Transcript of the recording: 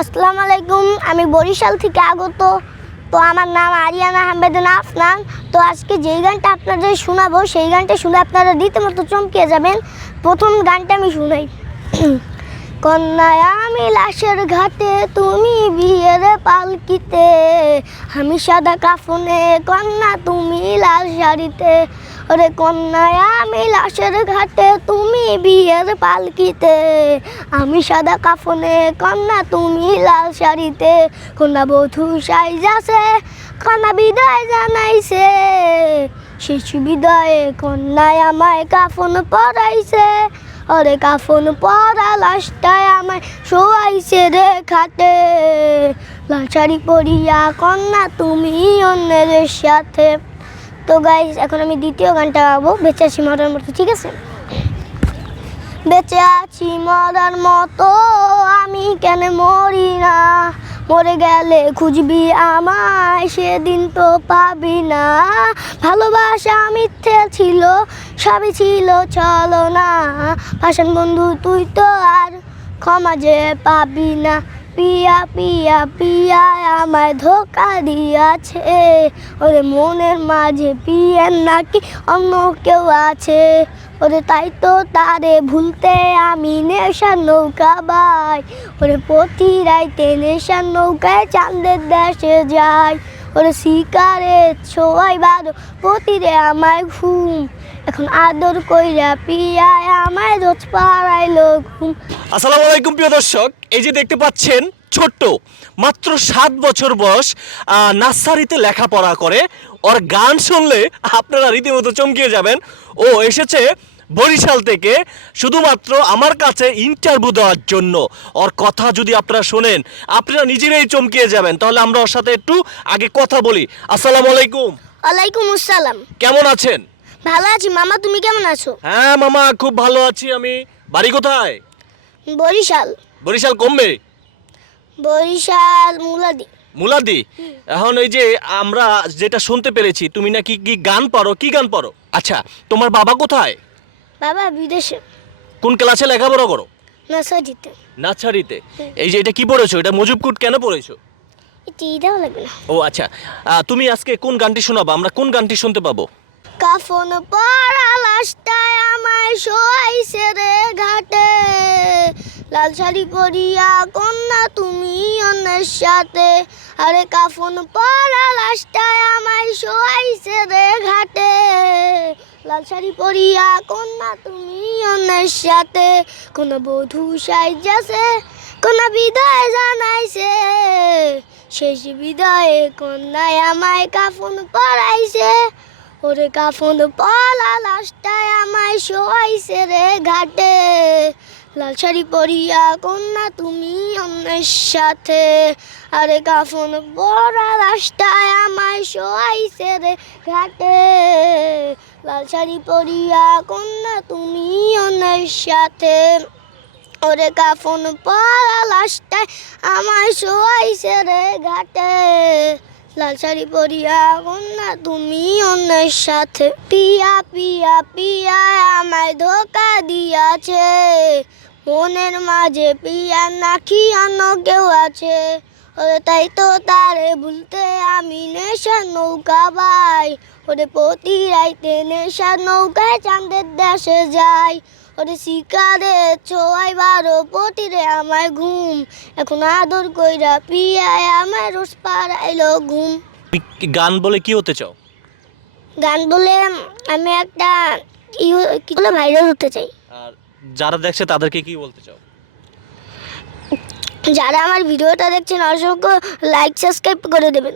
আসসালামু আলাইকুম, আমি বরিশাল থেকে আগত। তো আমার নাম আরিয়ানা আহমেদিন আফনান। তো আজকে যেই গানটা আপনাদের শোনাবো, সেই গানটা শুনে আপনারা রীতিমতো চমকে যাবেন। প্রথম গানটা আমি শুনাই। কন্যায় আমি লাশের ঘাটে তুমি বিয়ের পালকিতে, আমি সাদা কাফনে কন্যা তুমি লাল শাড়িতে। ওরে কন্যায়, আমি লাশের ঘাটে তুমি বিয়ের পালকিতে। আমি সাদা কাফনে কন্যা, তুমি লাল শাড়িতে। কন্যা বধূ সাইজাছে কন্যা বিদায় জানাইছে। শিশু বিদায়ে কন্যায় আমায় কাফন পরাইছে। ওরে কাফন পরা লাশটায় আমায় শোয়াইছে রে খাটে লাল শাড়ি পরিয়া কন্যা, তুমি অন্যের সাথে তো গাইজ এখন আমি দ্বিতীয় গানটা গাবো। বেঁচে আছি মরার মতো, ঠিক আছে? বেঁচে আছি মরার মতো, আমি কেন মরি না? মরে গেলে খুঁজবি আমায়, সেদিন তো পাবি না। ভালোবাসা মিথ্যে ছিল, সবই ছিল, চলো না। ভাষণ বন্ধু, তুই তো আর ক্ষমা যে পাবি না। পিয়া পিয়া পিয়া, আমায় ধোকা দিয়াছে। ওরে মনের মাঝে পিয়ের নাকি অন্য কেউ আছে। ওরে তাই তো তারে ভুলতে আমি নেশার নৌকা বাই। ওরে প্রতি রাইতে নেশার নৌকায় চাঁদের দেশে যাই। ওরে শিকারে ছোয়াই বারো প্রতিরে আমায় ঘুম। এখন আদর কইরা পিয়ায় আমায় রোজ পাড়াইলো ঘুম। আসসালামু আলাইকুম প্রিয় দর্শক এই যে দেখতে পাচ্ছেন ছোট্ট মাত্র সাত বছর বয়স নার্সারিতে লেখাপড়া করে। ওর গান শুনলে আপনারা রীতিমতো চমকিয়ে যাবেন। ও এসেছে বরিশাল থেকে শুধুমাত্র আমার কাছে ইন্টারভিউ দেওয়ার জন্য। ওর কথা যদি আপনারা শোনেন আপনারা নিজেরাই চমকিয়ে যাবেন। তাহলে আমরা ওর সাথে একটু আগে কথা বলি। আসসালামু আলাইকুম। ওয়ালাইকুম আসসালাম। কেমন আছেন? ভালো আছি মামা তুমি কেমন আছো? হ্যাঁ মামা খুব ভালো আছি আমি। বাড়ি কোথায়? বরিশাল। বরিশাল কমবে? বরিশাল মুলাদি। মুলাদি? এখন এই যে আমরা যেটা শুনতে পেরেছি তুমি নাকি কি গান পারো? কি গান পারো? আচ্ছা তোমার বাবা কোথায়? বাবা বিদেশে। কোন ক্লাসে লেখাপড়া করো? নার্সারিতে। নার্সারিতে। এই যে এটা কি পড়েছো? এটা মুজিবকুট কেন পড়েছো? এটি দেওয়া লাগবে না। ও আচ্ছা। তুমি আজকে কোন গানটি শোনাবো? আমরা কোন গানটি শুনতে পাবো? কাফন পরা লাশটায় আমায় শোয়াইছে রে ঘাটে। লাল শাড়ি পরিয়া কন্যা তুমি অন্যের সাথে। আরে কাফন পরা লাশটায় আমায় শোয়াইছে রে ঘাটে। লাল শাড়ি পরিয়া কন্যা তুমি অন্যের সাথে। কোন বধূ সাইজাছে, কোন বিদায় জানাইছে। শেষ বিদায়ে কন্যায় আমায় কাফন পরাইছে। ওরে কাফন, পলা লাশটায় আমায় শোয়াইছে রে ঘাটে। লাল শাড়ি পরিয়া কন্যা, তুমি অন্যের সাথে। আরে কাফন পরা লাশটায় আমায় শোয়াইছে রে ঘাটে। লাল শাড়ি পরিয়া কন্যা, তুমি অন্যের সাথে। ওরে কাফন পরা লাশটায় আমায় শোয়াইছে রে ঘাটে। লাল শাড়ি পরিয়া কন্যা তুমি অন্যের সাথে। পিয়া পিয়া পিয়া, আমায় ধোকা দিয়াছে। মনের মাঝে পিয়া নাকি অন্য কেউ আছে। ওরে তাই তো তারে ভুলতে আমি নেশার নৌকা বাই। ওরে প্রতি রাইতে নেশার নৌকায় চাঁদের দেশে যাই। ওরে শিকারে ছোয়াই বারো প্রতিরে আমায় ঘুম। এখন আদর কইরা পিয়ায় আমায় রোজ পাড়াইলো ঘুম। গান বলে কি হতে চাও? গান বলে আমি একটা কি বলে ভাইরাল হতে চাই। আর যারা দেখছে তাদেরকে কি বলতে চাও? যারা আমার ভিডিওটা দেখছেন অসংখ্য লাইক সাবস্ক্রাইব করে দেবেন।